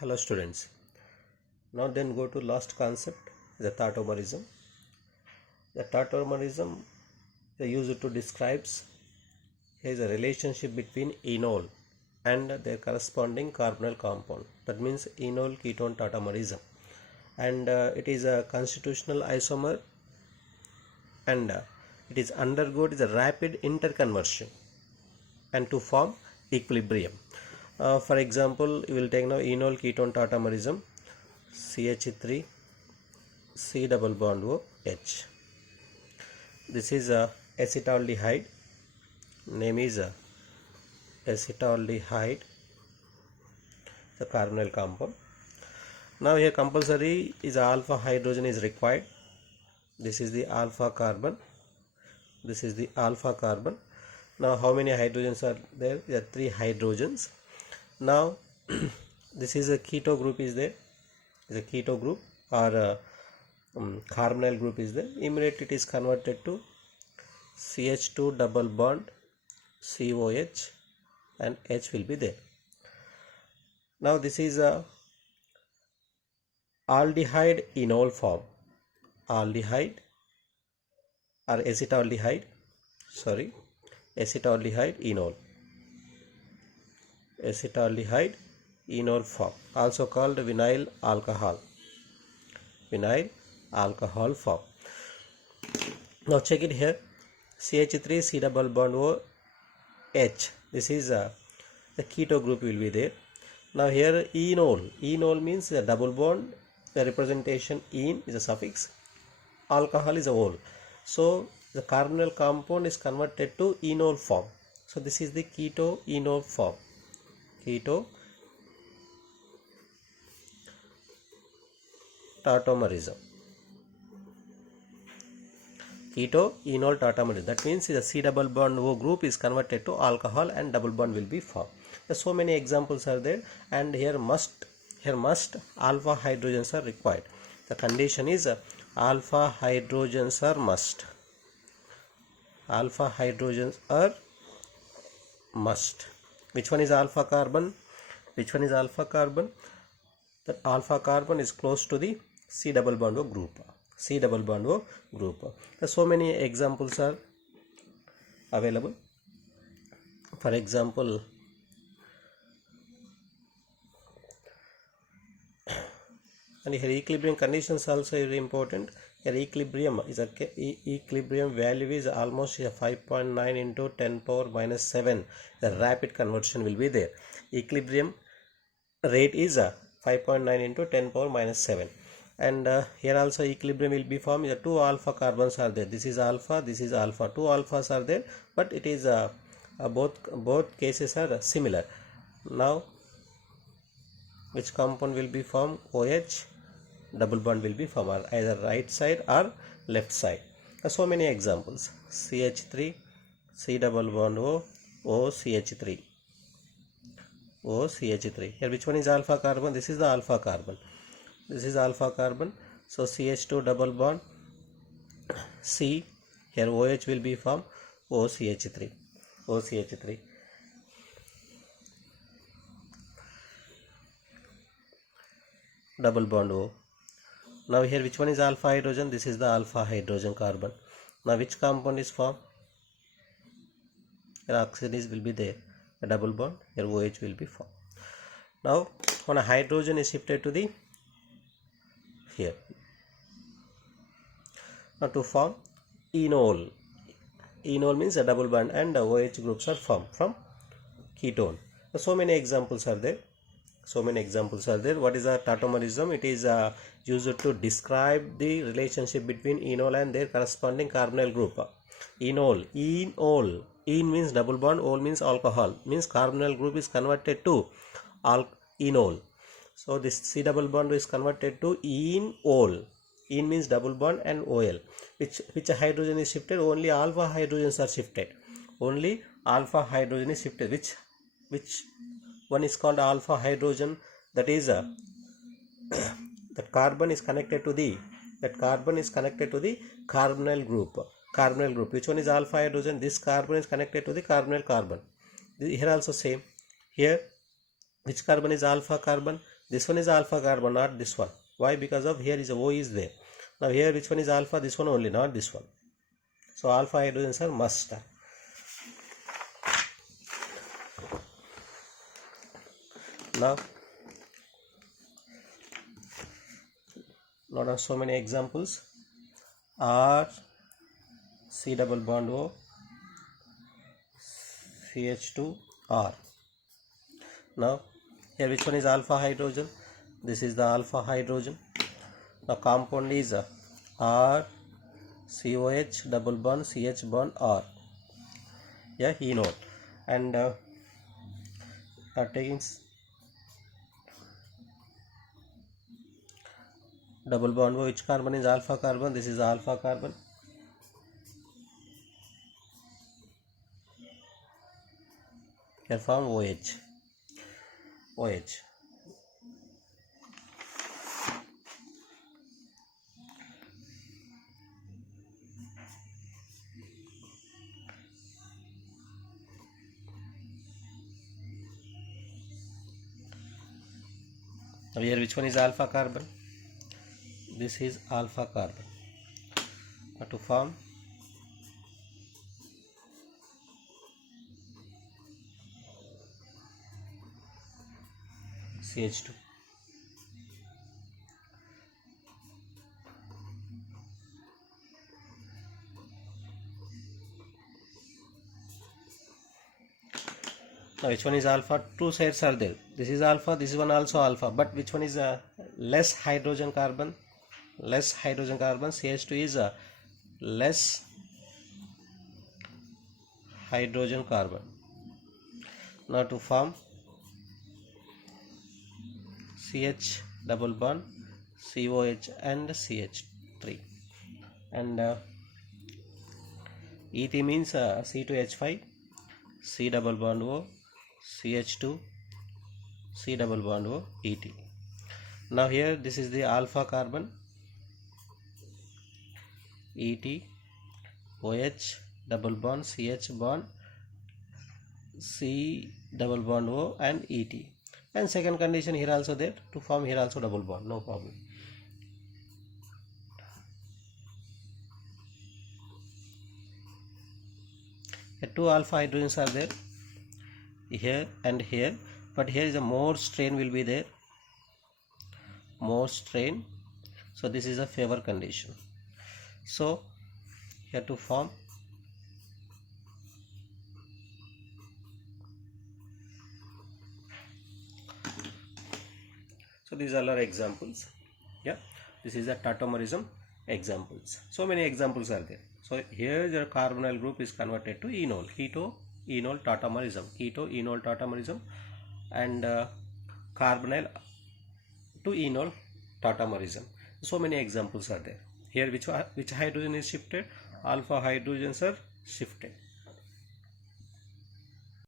Hello students. Now then go to last concept, the tautomerism. The tautomerism is used to describes is a relationship between enol and their corresponding carbonyl compound. That means enol ketone tautomerism, and it is a constitutional isomer, and it is undergoes a rapid interconversion and to form equilibrium. For example, you will take now enol ketone tautomerism, CH3 C double bond O H. This is a acetaldehyde. Name is acetaldehyde, the carbonyl compound. Now here compulsory is alpha hydrogen is required. This is the alpha carbon. This is the alpha carbon. Now how many hydrogens are there? There are 3 hydrogens. Now this is a keto group is there. Is a keto group or carbonyl group is there. Immediately it is converted to CH2 double bond COH and H will be there. Now this is a aldehyde enol form. Aldehyde or acetaldehyde. Sorry, acetaldehyde enol. Acetaldehyde enol form, also called vinyl alcohol. Vinyl alcohol form. Now check it here. CH3 C double bond O H. This is the keto group will be there. Now here enol. Enol means a double bond. The representation en is a suffix. Alcohol is a ol. So the carbonyl compound is converted to enol form. So this is the keto enol form. Keto tautomerism. Keto enol tautomerism. That means the C double bond O group is converted to alcohol and double bond will be formed. So many examples are there, and here must alpha hydrogens are required. The condition is alpha hydrogens are must. Alpha hydrogens are must. Which one is alpha carbon? Which one is alpha carbon? The alpha carbon is close to the C double bond O group. C double bond O group. So many examples are available. For example, and here equilibrium conditions also very important. Here equilibrium is a equilibrium value is almost 5.9 into 10 power minus 7. The rapid conversion will be there. Equilibrium rate is 5.9 into 10 power minus 7. And here also equilibrium will be formed. 2 alpha carbons are there. This is alpha, this is alpha. 2 alphas are there, but it is both cases are similar. Now which compound will be formed? OH double bond will be formed, either right side or left side. So many examples. CH3 C double bond O CH3 OCH3. Here which one is alpha carbon? This is the alpha carbon. This is alpha carbon. So CH2 double bond C. Here OH will be formed OCH3. OCH3. Double bond O. Now here which one is alpha hydrogen? This is the alpha hydrogen carbon. Now which compound is formed? Here oxygen will be there. A double bond. Here OH will be formed. Now when a hydrogen is shifted to the here. Now to form enol. Enol means a double bond and OH groups are formed from ketone. So many examples are there. So many examples are there. What is a tautomerism? It is used to describe the relationship between enol and their corresponding carbonyl group. Enol. En means double bond, ol means alcohol. Means carbonyl group is converted to enol. So this C double bond is converted to enol. En means double bond and OL. Which hydrogen is shifted? Only alpha hydrogens are shifted. Only alpha hydrogen is shifted. Which one is called alpha hydrogen? That is that carbon is connected to the carbonyl group. Carbonyl group. Which one is alpha hydrogen? This carbon is connected to the carbonyl carbon. Here also same. Here Which carbon is alpha carbon? This one is alpha carbon, not this one. Why? Because of here is a O is there. Now here which one is alpha? This one only, not this one. So alpha hydrogens are must. Now not on so many examples. R C double bond O CH2 R. Now here which one is alpha hydrogen? This is the alpha hydrogen. Now compound is R COH double bond CH bond R. Yeah, enol. And taking double bond, which carbon is alpha carbon? This is alpha carbon. Here form OH. Now here which one is alpha carbon? This is alpha carbon. Now to form CH2. Now which one is alpha? Two sides are there. This is alpha, this is one also alpha. But which one is less hydrogen carbon? Less hydrogen carbon. CH2 is less hydrogen carbon. Now to form CH double bond COH and CH3. And ET means C2H5 C double bond O CH2 C double bond O ET. Now here this is the alpha carbon ET OH double bond CH bond C double bond O and ET. And second condition here also there, to form here also double bond, no problem. Here two alpha hydrogens are there, here and here, but here is a more strain will be there, more strain. So this is a favor condition. So here to form so these are our examples. Yeah, this is a tautomerism examples. So many examples are there. So here your carbonyl group is converted to enol, keto enol tautomerism, keto enol tautomerism, and carbonyl to enol tautomerism. So many examples are there. Here which hydrogen is shifted? Alpha hydrogens are shifted.